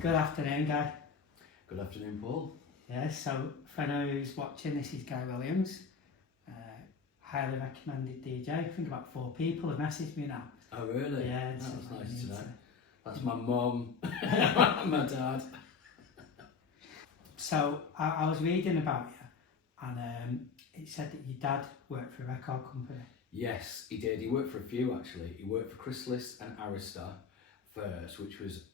Good afternoon, Guy. Good afternoon, Paul. Yeah, so for anyone who's watching, this is Guy Williams. Highly recommended DJ. I think about 4 people have messaged me now. Oh, really? Yeah, that's nice to know. to... That's my mum, my dad. So I was reading about you, and it said that your dad worked for a record company. Yes, he did. He worked for a few actually. He worked for Chrysalis and Arista first, which was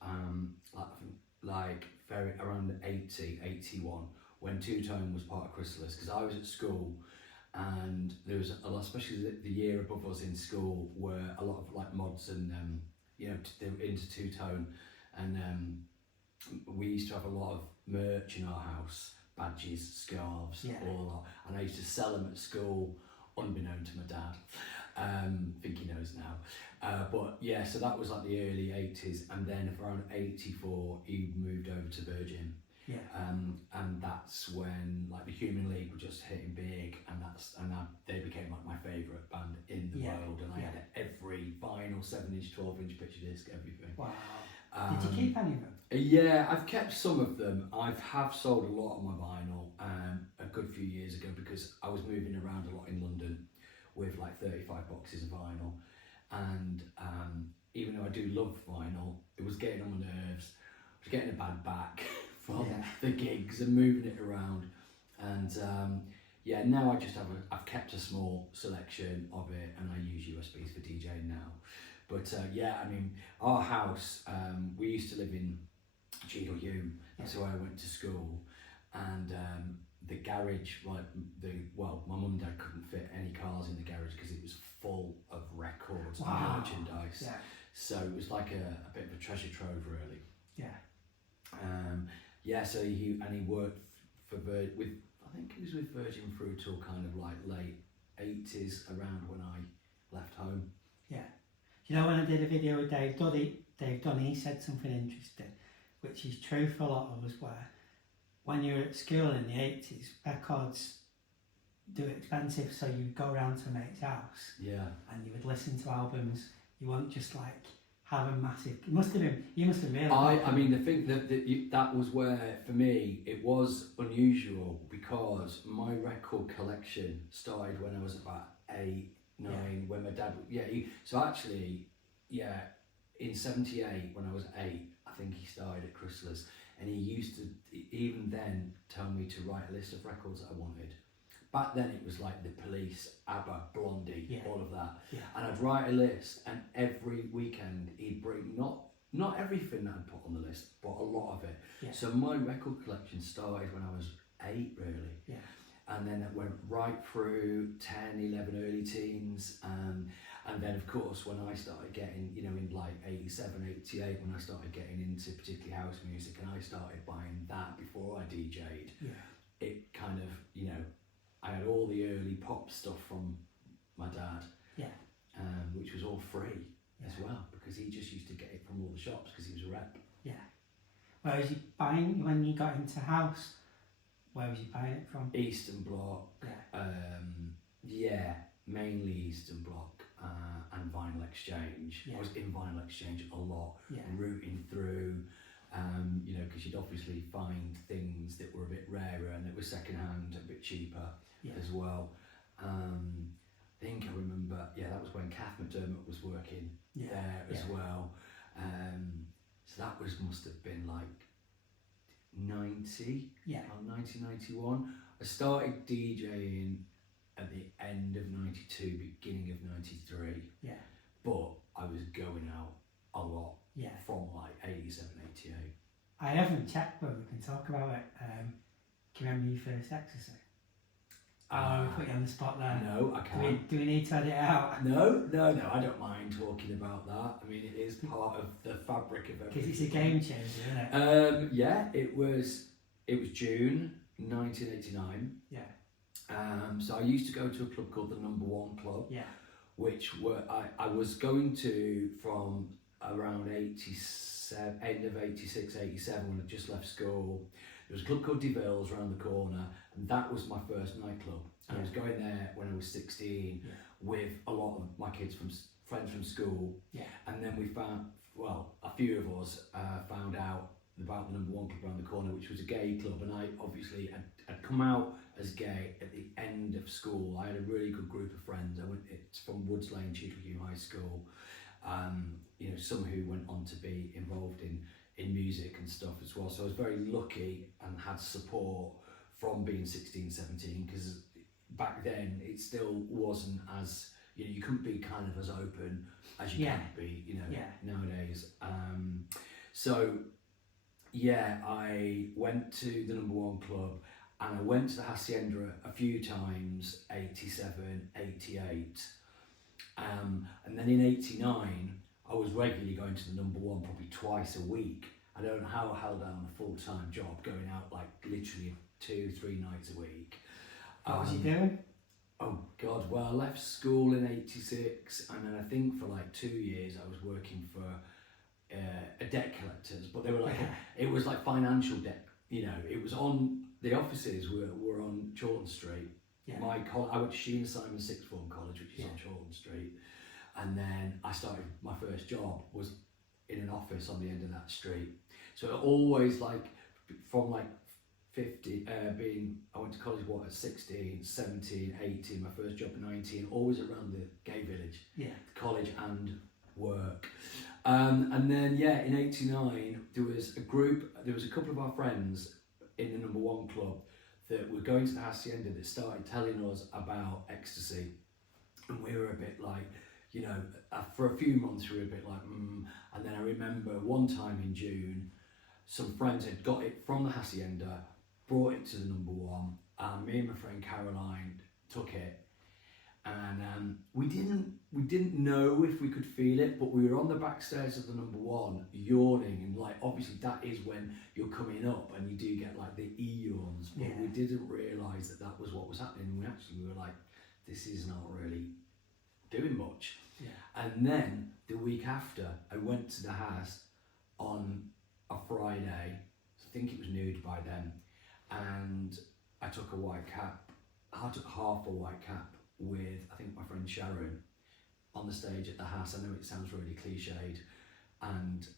very around 80, 81, when Two Tone was part of Chrysalis, because I was at school and there was a lot, especially the year above us in school, were a lot of like mods and they were into Two Tone, and we used to have a lot of merch in our house, badges, scarves, all a lot, and I used to sell them at school unbeknown to my dad. I think he knows now. But yeah, so that was like the early 80s, and then around 84 he moved over to Virgin. Yeah. And that's when like the Human League were just hitting big, and they became like my favourite band in the world, and I had every vinyl, 7-inch, 12-inch picture disc, everything. Wow. Did you keep any of them? Yeah, I've kept some of them. I have sold a lot of my vinyl a good few years ago, because I was moving around a lot in London with like 35 boxes of vinyl, and even though I do love vinyl, it was getting on my nerves. I was getting a bad back from the gigs and moving it around, and now I've kept a small selection of it, and I use USBs for DJing now. But I mean, our house, we used to live in Cheadle Hulme, that's where I went to school, and the garage, my mum and dad couldn't fit any cars in the garage because it was full of records and merchandise. Yeah. So it was like a bit of a treasure trove, really. Yeah. So he worked for I think he was with Virgin through till kind of like late 80s, around when I left home. Yeah. You know, when I did a video with Dave Dunny, he said something interesting, which is true for a lot of us, where when you're at school in the 80s, records do expensive, so you'd go around to a mate's house, and you would listen to albums. You won't just like have a massive. You must have really. I mean, the thing that was where for me it was unusual, because my record collection started when I was about 8, 9, when my dad. So actually, in '78 when I was 8, I think he started at Chrysalis. And he used to, even then, tell me to write a list of records that I wanted. Back then it was like The Police, ABBA, Blondie, all of that. Yeah. And I'd write a list, and every weekend he'd bring, not everything that I'd put on the list, but a lot of it. Yeah. So my record collection started when I was 8, really. Yeah. And then it went right through 10, 11, early teens. And then, of course, when I started getting, in like 87, 88, when I started getting into particularly house music, and I started buying that before I DJ'd, it kind of, I had all the early pop stuff from my dad, which was all free as well, because he just used to get it from all the shops because he was a rep. Yeah. Where was you buying, when you got into house, where was you buying it from? Eastern Bloc, mainly Eastern Bloc. And Vinyl Exchange. I was in Vinyl Exchange a lot, rooting through, because you'd obviously find things that were a bit rarer and that were secondhand, a bit cheaper as well. I think I remember, that was when Kath McDermott was working there as well. So that must have been like 1991. I started DJing at the end of 92, beginning of 93. Yeah. But I was going out a lot from like 87, 88. I haven't checked, but we can talk about it. Can you remember your first ecstasy? We put you on the spot there. No, I can't. Do we need to edit it out? No, I don't mind talking about that. I mean, it is part of the fabric of everything. Because it's a game changer, isn't it? It was June 1989. Yeah. So I used to go to a club called the Number One Club, which I was going to from around 87, end of 86, 87, when I just left school. There was a club called Deville around the corner, and that was my first nightclub. And I was going there when I was 16 with a lot of my friends from school. Yeah. And then we found, a few of us found out about the number one club around the corner, which was a gay club, and I obviously had come out as gay at the end of school. I had a really good group of friends. It's from Woods Lane, Cheadle Hulme High School. You know, some who went on to be involved in music and stuff as well. So I was very lucky and had support from being 16, 17, because back then it still wasn't as, you know, you couldn't be kind of as open as you can be, you know, nowadays. So yeah, I went to the number one club, and I went to the Hacienda a few times, 87, 88. And then in 89, I was regularly going to the number one probably twice a week. I don't know how I held down a full-time job, going out like literally 2-3 nights a week. What was you doing? Oh God, well I left school in 86, and then I think for like 2 years I was working for a debt collectors, but they were like, it was like financial debt, you know, it was on, the offices were on Chawton Street. My I went to Sheena Simon Sixth Form College, which is on Chawton Street, and then I started, my first job was in an office on the end of that street. So it always, like, from like 50, I went to college at 16, 17, 18, my first job at 19, always around the gay village, college and work. And then in 89 there was a couple of our friends in the number one club that were going to the Hacienda that started telling us about ecstasy, and we were a bit like, you know, for a few months we were a bit like, and then I remember one time in June, some friends had got it from the Hacienda, brought it to the number one, and me and my friend Caroline took it, and we didn't know if we could feel it, but we were on the backstairs of the number one yawning, and like obviously that is when you're coming up and you do get like the e-yawns, but we didn't realise that was what was happening. We were like, this is not really doing much. And then the week after, I went to the house on a Friday, I think it was nude by then, and I took a white cap. I took half a white cap with, I think, my friend Sharon on the stage at the house. I know it sounds really cliched, and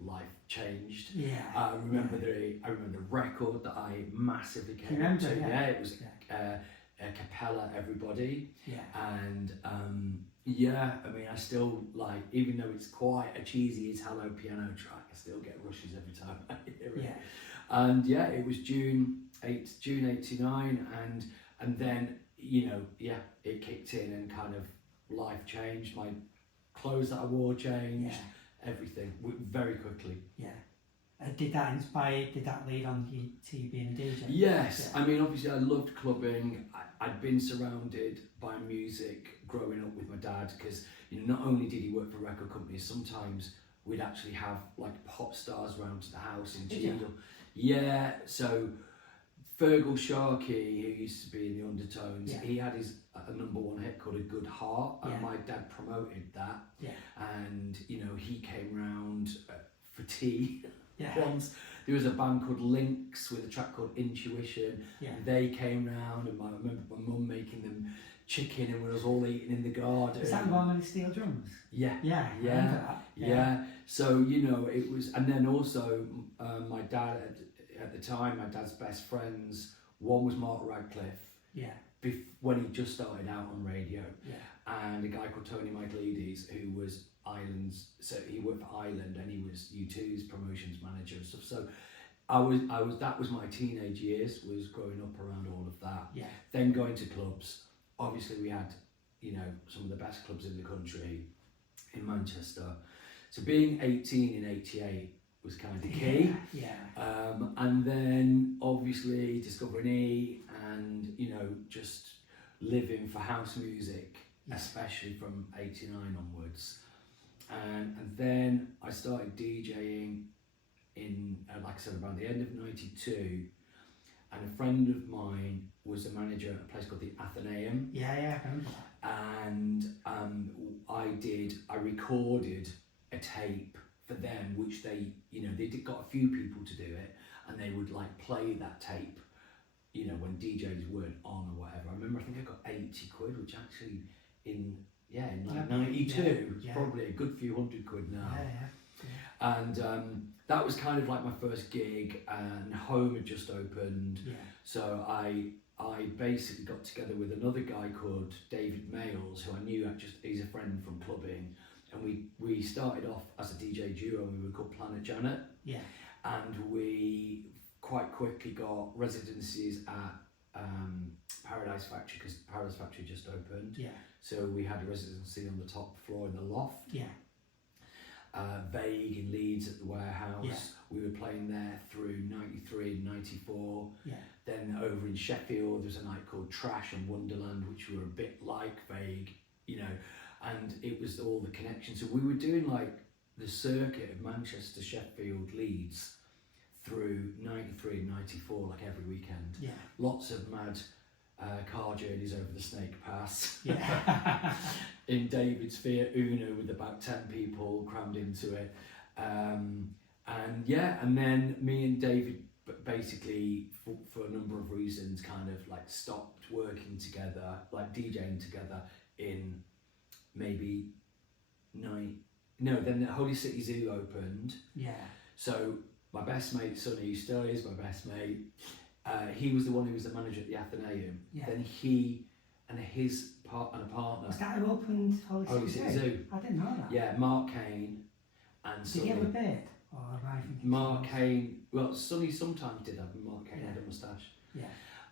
life changed. I remember the record that I massively came up to. It was a cappella Everybody. And I mean, I still, like, even though it's quite a cheesy Italo piano track, I still get rushes every time I hear it. And it was June 89, and then, you know, it kicked in and kind of life changed. My clothes that I wore changed, everything very quickly. Did that inspire, did that lead on to you being a DJ? Yes, I mean, obviously I loved clubbing. I'd been surrounded by music growing up with my dad, because, you know, not only did he work for record companies, sometimes we'd actually have like pop stars around to the house in Cheadle. So Fergal Sharkey, who used to be in the Undertones, he had a number one hit called A Good Heart, and my dad promoted that. And, you know, he came round for tea once. There was a band called Lynx with a track called Intuition, and they came round, and I remember my mum making them chicken, and we was all eating in the garden. Is that the one with the steel drums? Yeah. I remember that. So, you know, it was, and then also my dad, at the time, my dad's best friends, one was Mark Radcliffe, when he just started out on radio, and a guy called Tony Michaelides, who was Island's, so he worked for Island, and he was U2's promotions manager and stuff. So I was that was my teenage years, was growing up around all of that. Then going to clubs. Obviously we had, you know, some of the best clubs in the country in Manchester. So being 18 in 88 was kind of key. And then obviously discovering E, and, you know, just living for house music, especially from 89 onwards. And then I started DJing in, like I said, around the end of 92, and a friend of mine was the manager at a place called the Athenaeum. I remember that. And I recorded a tape for them, which they, you know, they got a few people to do it, and they would like play that tape, you know, when DJs weren't on or whatever. I remember, I think I got 80 quid, which actually in like 92, it's probably a good few £100 now. And that was kind of like my first gig, and Home had just opened. Yeah. So I basically got together with another guy called David Mayles, who I knew he's a friend from clubbing, and we started off as a DJ duo, and we were called Planet Janet. Yeah. And we quite quickly got residencies at Paradise Factory, because Paradise Factory just opened. Yeah. So we had a residency on the top floor in the loft. Yeah. Vague in Leeds at the Warehouse. Yeah. We were playing there through 93 and 94. Yeah. Then over in Sheffield, there's a night called Trash and Wonderland, which were a bit like Vague, you know, and it was all the connections. So we were doing like the circuit of Manchester, Sheffield, Leeds through 93 and 94, like every weekend. Yeah. Lots of mad car journeys over the Snake Pass. Yeah. In David's Fiat Uno with about 10 people crammed into it. And then me and David basically, for a number of reasons, kind of like stopped working together, like DJing together in maybe then the Holy City Zoo opened. Yeah. So my best mate, Sonny, who still is my best mate, he was the one who was the manager at the Athenaeum. Yeah. Then he and his partner. Was that who opened Holy City Zoo? I didn't know that. Yeah, Mark Kane and Did Sonny. he have a beard? Or am I thinking Mark Kane, well, Sonny sometimes did have, Mark Kane had a moustache. Yeah.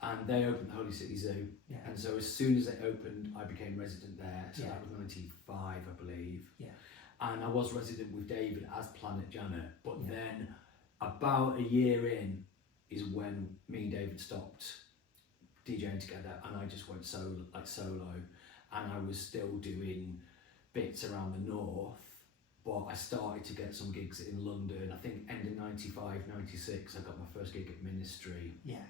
And they opened the Holy City Zoo. Yeah. And so as soon as they opened, I became resident there. So Yeah. that was 95, I believe. Yeah. And I was resident with David as Planet Janet. But Yeah. then about a year in is when me and David stopped DJing together, and I just went solo. And I was still doing bits around the north, but I started to get some gigs in London. I think end of 95, 96, I got my first gig at Ministry. Yeah.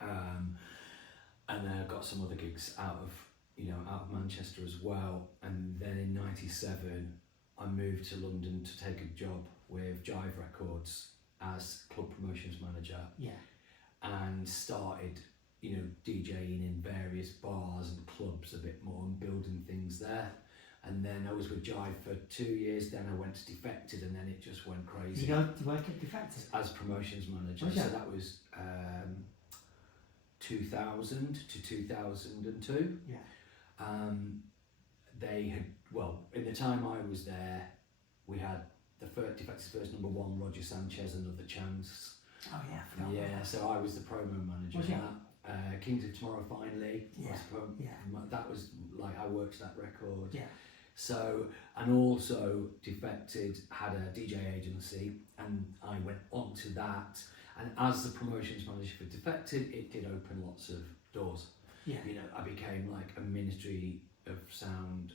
And then I got some other gigs out of Manchester as well. And then in 97, I moved to London to take a job with Jive Records as club promotions manager. Yeah. And started, DJing in various bars and clubs a bit more and building things there. And then I was with Jive for 2 years, then I went to Defected, and then it just went crazy. Did you go to work at Defected? As promotions manager. Was So it? that was 2000 to 2002. Yeah. They had, in the time I was there, we had Defected's first number one, Roger Sanchez, Another Chance. Oh yeah, I forgot about Yeah, that. so I was the promo manager Was for you? that. Kings of Tomorrow Finally. Yeah, yeah. That was like, I worked that record. Yeah. So, and also Defected had a DJ agency, and I went on to that. And as the promotions manager for Defected, it did open lots of doors. Yeah. I became like a Ministry of Sound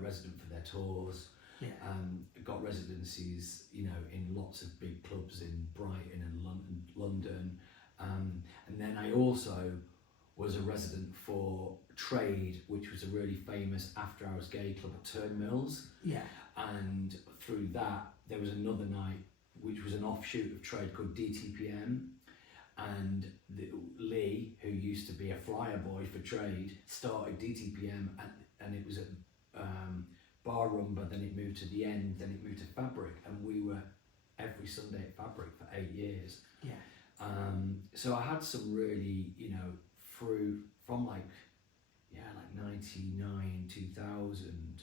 resident for their tours. Yeah. Got residencies, in lots of big clubs in Brighton and London. And then I also was a resident for Trade, which was a really famous after-hours gay club at Turnmills. Yeah. And through that, there was another night, which was an offshoot of Trade called DTPM. And Lee, who used to be a flyer boy for Trade, started DTPM, and it was at Bar Rumba, then it moved to The End, then it moved to Fabric, and we were every Sunday at Fabric for 8 years. Yeah. So I had some really, from like 99, 2000,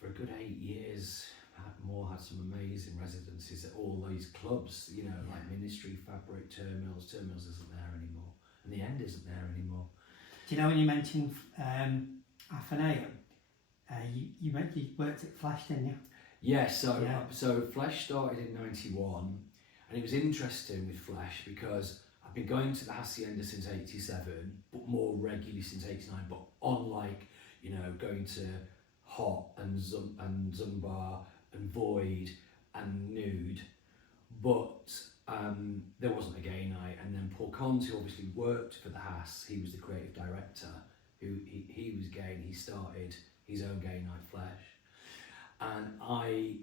for a good 8 years, had some amazing residencies at all these clubs, like Ministry, Fabric, Turnmills. Turnmills isn't there anymore, and The End isn't there anymore. Do you know when you mentioned Athenaeum, you worked at Flash, didn't you? Yeah, so Flesh started in 91, and it was interesting with Flesh because I've been going to the Hacienda since 87, but more regularly since 89, but on going to Hot and Zumba and Void and Nude, but there wasn't a gay night. And then Paul Cons, who obviously worked for the Hass, he was the creative director, who he was gay, and he started his own gay night, Flesh. And I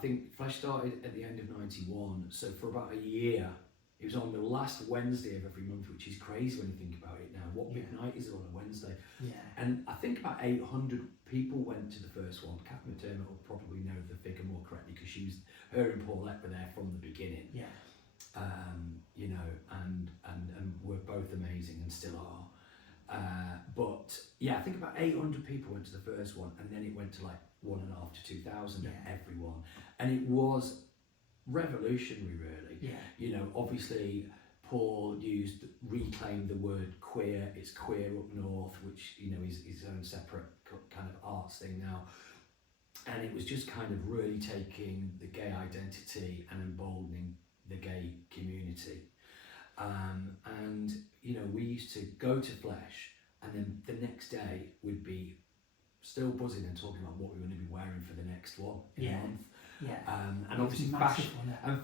think Flesh started at the end of 91, so for about a year, it was on the last Wednesday of every month, which is crazy when you think about it now. What big night is it on a Wednesday? Yeah. And I think about 800 people went to the first one. Kath McDermott will probably know the figure more correctly because her and Paulette were there from the beginning. Yeah. You know, and were both amazing and still are. But yeah, I think about 800 people went to the first one, and then it went to like 1.5 to 2,000 and everyone, and it was revolutionary, really. Yeah. You know, obviously Paul reclaimed the word queer. It's queer up north, which, you know, is his own separate kind of arts thing now. And it was just kind of really taking the gay identity and emboldening the gay community. And, you know, we used to go to Flesh, and then the next day we'd be still buzzing and talking about what we were going to be wearing for the next one in a month. Yeah. And obviously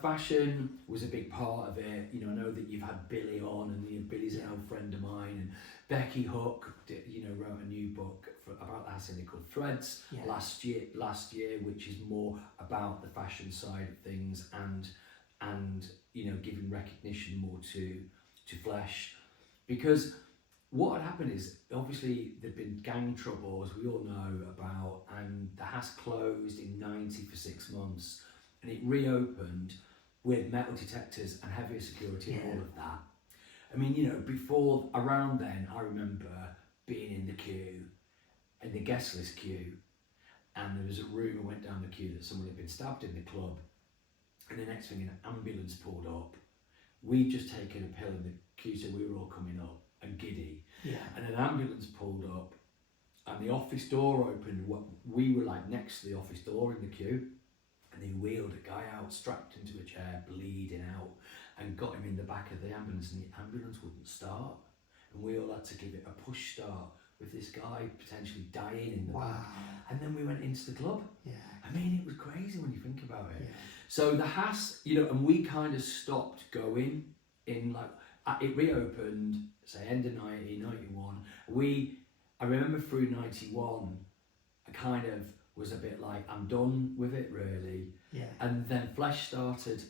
fashion was a big part of it. You know, I know that you've had Billy on, and you know, Billy's an old friend of mine, and Becky Hook, you know, wrote a new book about the Hacienda called Threads last year, which is more about the fashion side of things, and you know, giving recognition more to Flesh, because what had happened is, obviously there'd been gang trouble, as we all know about, and the house closed in 90 for 6 months, and it reopened with metal detectors and heavier security and all of that. I mean, you know, around then, I remember being in the queue, in the guest list queue, and there was a rumour went down the queue that someone had been stabbed in the club, and the next thing, an ambulance pulled up. We'd just taken a pill in the queue, so we were all coming up and giddy, and an ambulance pulled up, and the office door opened. We were like next to the office door in the queue, and they wheeled a guy out, strapped into a chair, bleeding out, and got him in the back of the ambulance, and the ambulance wouldn't start, and we all had to give it a push start with this guy potentially dying in the back. And then we went into the club. I mean, it was crazy when you think about it. So the Haas, you know, and we kind of stopped going in, like, it reopened, say, end of 91. I remember through 91, I kind of was a bit like, I'm done with it, really. And then Flesh started,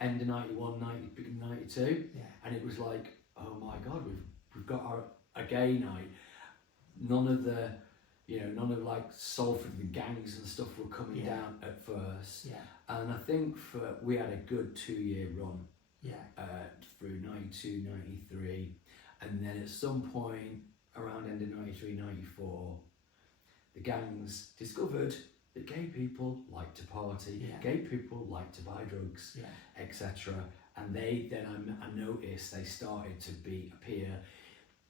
end of 91, beginning of 92. And it was like, oh my God, we've got a gay night. None of like Salford and gangs and stuff were coming down at first. And I think we had a good 2-year run. Through 92, 93, and then at some point around end of 93, 94, the gangs discovered that gay people like to party, gay people like to buy drugs, etc. And then I noticed they started to appear,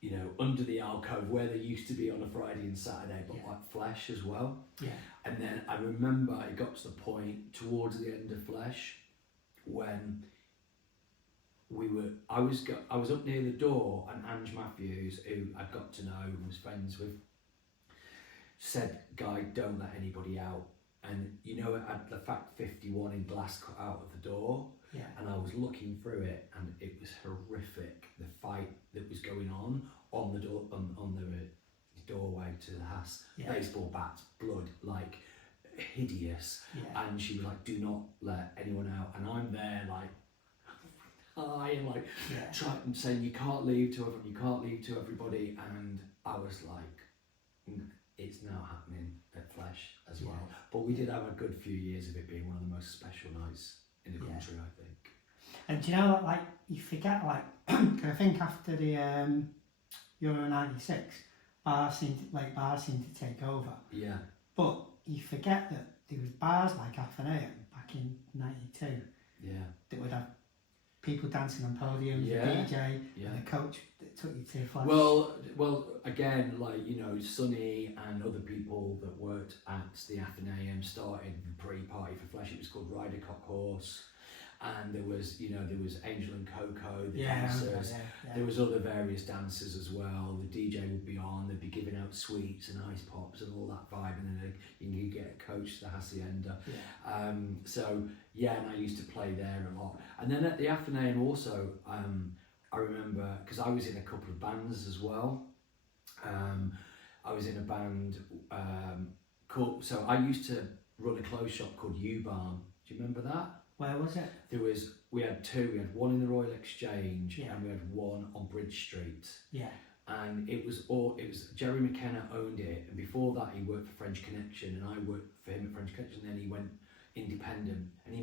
you know, under the alcove where they used to be on a Friday and Saturday, but like Flesh as well. And then I remember it got to the point towards the end of Flesh when I was up near the door, and Ange Matthews, who I'd got to know and was friends with, said, "Guy, don't let anybody out." And you know, it had the fact 51 in glass cut out of the door, and I was looking through it, and it was horrific. The fight that was going on the door, on the doorway to the house, baseball bats, blood, like hideous. And she was like, "Do not let anyone out." And I'm there like, and like trying saying, you can't leave to everyone, you can't leave to everybody, and I was like, it's now happening at Flesh as well. But we did have a good few years of it being one of the most special nights in the country, I think. And do you know what, like, you forget, like, cause I think after the Euro 96, bars seemed to take over. But you forget that there was bars like Athenaeum back in 92 that would have people dancing on podiums, the DJ, and the coach that took you to Flesh. Well, again, like, you know, Sonny and other people that worked at the Athenaeum started the pre-party for Flesh. It was called Ryder Cock Horse, and there was Angel and Coco, the dancers. There was other various dancers as well. The DJ would be on, they'd be giving out sweets and ice pops and all that vibe, and then you get a coach to the Hacienda. And I used to play there a lot. And then at the Athenaeum also, I remember, because I was in a couple of bands as well. I was in a band so I used to run a clothes shop called U-Barn. Do you remember that? Where was it? We had two. We had one in the Royal Exchange, and we had one on Bridge Street. And it was Jerry McKenna owned it, and before that he worked for French Connection, and I worked for him at French Connection. Then he went independent, and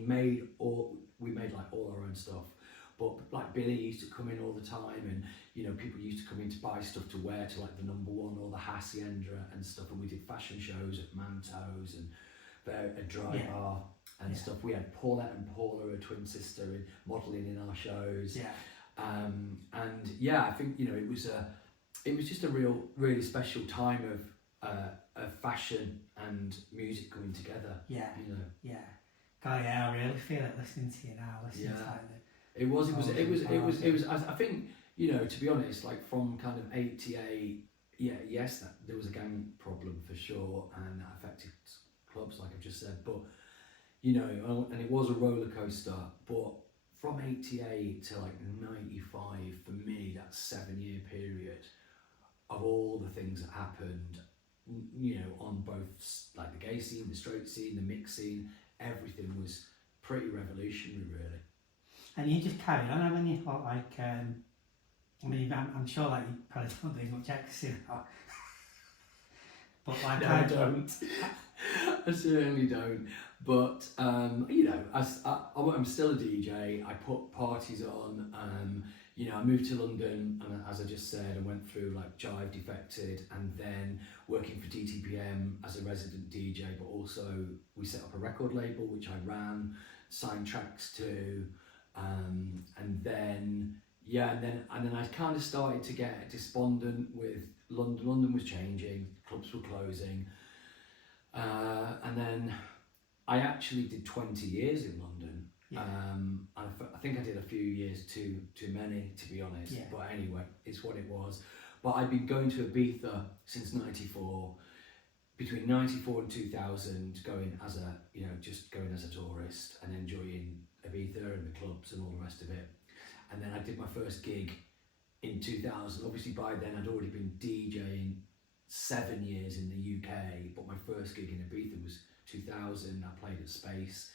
we made like all our own stuff. But like Billy used to come in all the time, and you know, people used to come in to buy stuff to wear to like the Number One or the Hacienda and stuff, and we did fashion shows at Manto's and a dry bar and stuff. We had Paulette and Paula, her twin sister, in modelling in our shows. And I think, you know, it was just a really special time of fashion and music coming together. You know. God, I really feel it listening to you now. Listening to like it was. I think, you know, to be honest, like from kind of 88, yes, there was a gang problem for sure, and that affected clubs, like I've just said. But you know, and it was a roller coaster. But from 88 to like 95, for me, that 7-year period of all the things that happened, you know, on both like the gay scene, the straight scene, the mixed scene, everything was pretty revolutionary, really. And you just carried on, haven't you? Like, I mean, I'm sure like you probably don't do much ecstasy now. But like, no, I don't. I certainly don't. But you know, I'm still a DJ. I put parties on. You know, I moved to London, and as I just said, I went through like Jive, Defected, and then working for DTPM as a resident DJ. But also, we set up a record label which I ran, signed tracks to, and then I kind of started to get despondent with London. London was changing, clubs were closing, and then I actually did 20 years in London. And I think I did a few years too many, to be honest. But anyway, it's what it was. But I'd been going to Ibiza since '94, between '94 and 2000, going as a tourist and enjoying Ibiza and the clubs and all the rest of it. And then I did my first gig in 2000. Obviously by then I'd already been DJing 7 years in the UK, but my first gig in Ibiza was 2000. I played at Space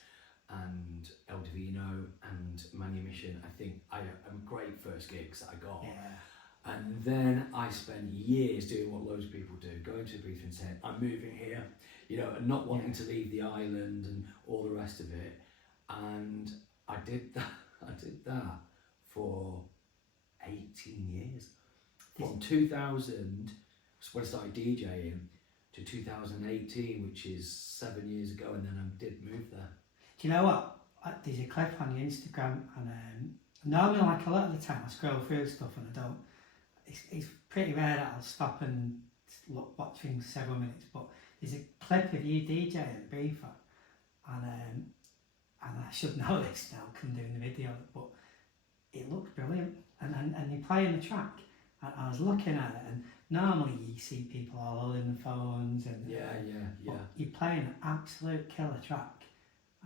and El Divino and Manumission. I think great first gigs that I got. And then I spent years doing what loads of people do, going to Ibiza and saying, I'm moving here, you know, and not wanting to leave the island and all the rest of it. And I did that for 18 years. From 2000, when I started DJing, to 2018, which is 7 years ago, and then I did move there. Do you know what? There's a clip on your Instagram, and normally, like a lot of the time, I scroll through stuff and I don't. It's pretty rare that I'll stop and watch things several minutes. But there's a clip of you DJing at Ibiza, and I should know this now, I'm doing the video, but it looks brilliant, and you're playing the track. And I was looking at it, and normally you see people all holding the phones, and but you're playing an absolute killer track,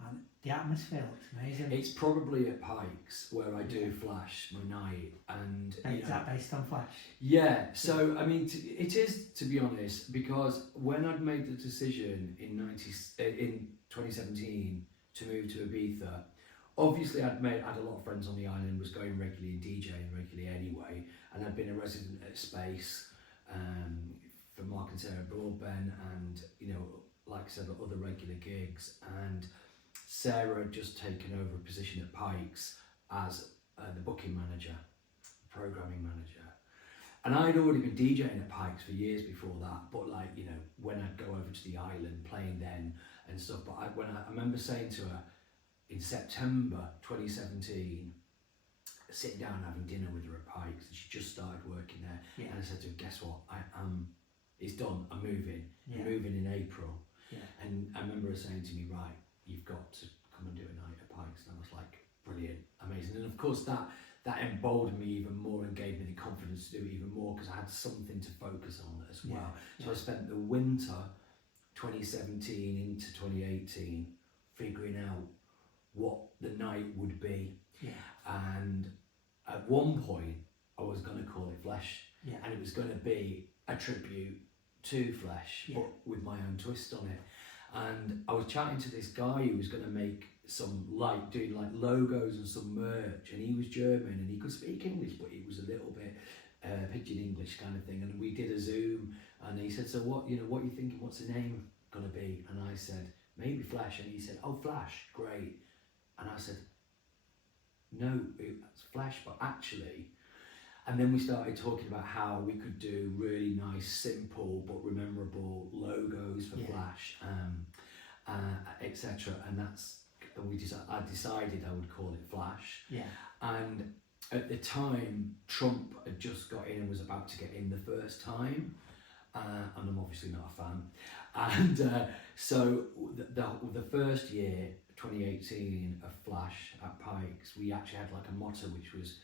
and the atmosphere looks amazing. It's probably at Pikes where I do Flash my night, and is that based on Flash? Yeah. So I mean, it is, to be honest, because when I'd made the decision in 2017 to move to Ibiza, obviously I'd had a lot of friends on the island, was going regularly and DJing regularly anyway, and I'd been a resident at Space for Mark and Sarah Broadbent, and you know, like I said, other regular gigs. And Sarah had just taken over a position at Pikes as the booking manager, programming manager, and I'd already been DJing at Pikes for years before that. But like, you know, when I'd go over to the island playing then and stuff. But I remember saying to her in September 2017, sitting down and having dinner with her at Pikes, and she just started working there. And I said to her, guess what, it's done, I'm moving. I'm moving in April. And I remember her saying to me, right, you've got to come and do a night at Pikes. And I was like, brilliant, amazing. And of course that emboldened me even more and gave me the confidence to do it even more, because I had something to focus on as well. So I spent the winter 2017 into 2018 figuring out what the night would be. And at one point I was going to call it Flesh, and it was going to be a tribute to Flesh, but with my own twist on it. And I was chatting to this guy who was going to make some doing logos and some merch, and he was German and he could speak English, but he was a little bit pidgin English kind of thing. And we did a Zoom, and he said, so what are you thinking, what's the name going to be? And I said, maybe Flash. And he said, oh, Flash, great. And I said, no, it's Flash, but actually, and then we started talking about how we could do really nice, simple but rememberable logos for Flash, etc. And I decided I would call it Flash. Yeah. And at the time, Trump had just got in and was about to get in the first time, and I'm obviously not a fan. And so the first year, 2018, of Flash at Pikes, we actually had like a motto which was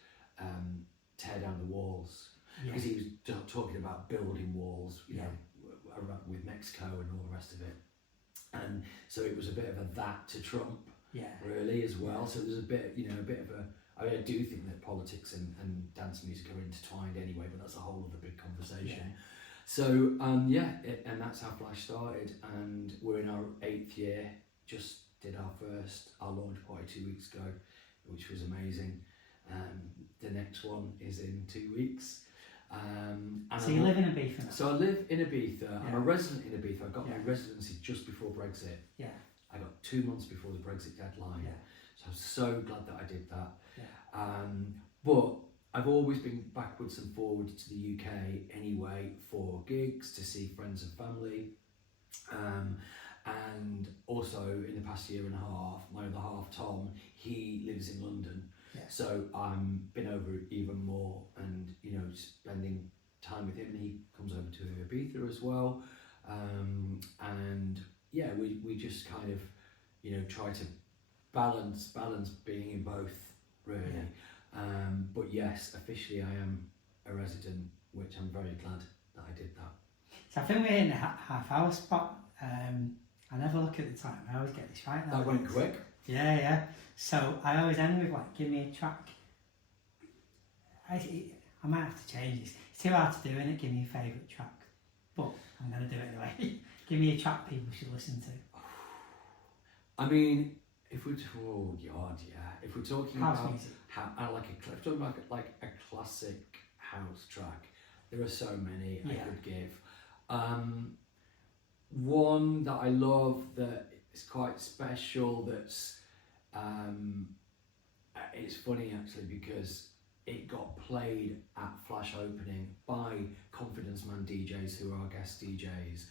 tear down the walls, because he was talking about building walls, you know, with Mexico and all the rest of it. And so it was a bit of a that to Trump, really, as well. So there's a bit, you know, a bit of a, I mean, I do think that politics and dance music are intertwined anyway, but that's a whole other big conversation. Yeah. So, and that's how Flash started, and we're in our 8th year, just did our launch party 2 weeks ago, which was amazing. The next one is in 2 weeks. And so you live in Ibiza now? So I live in Ibiza. I'm a resident in Ibiza. I got my residency just before Brexit. Yeah. I got 2 months before the Brexit deadline. Yeah. So I'm so glad that I did that. Yeah. But I've always been backwards and forwards to the UK anyway, for gigs, to see friends and family. And also in the past year and a half, my other half, Tom, he lives in London. Yeah. So I've been over even more, and you know, spending time with him. He comes over to Ibiza as well, and yeah, we just kind of, you know, try to balance being in both, really. Yeah. But yes, officially I am a resident, which I'm very glad that I did that. So I think we're in the half-hour spot. I never look at the time. I always get this right now. That went quick. Yeah. So I always end with like, give me a track. I might have to change this. It's too hard to do, isn't it? Give me a favourite track. But I'm going to do it anyway. Give me a track people should listen to. I mean, if we're if we're talking house about music, if we're talking about like a classic house track, there are so many I could give. One that I love that is quite special. That's it's funny actually, because it got played at Flash opening by Confidence Man DJs, who are our guest DJs,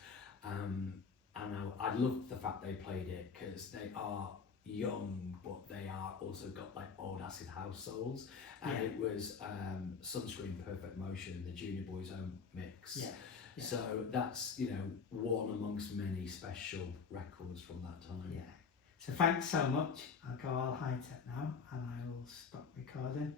and I love the fact they played it, because they are young, but they are also got like old acid house souls, and it was Sunscreen, Perfect Motion, the Junior Boys Own mix. Yeah. So that's, you know, one amongst many special records from that time. Yeah. So thanks so much. I'll go all high tech now, and I will stop recording.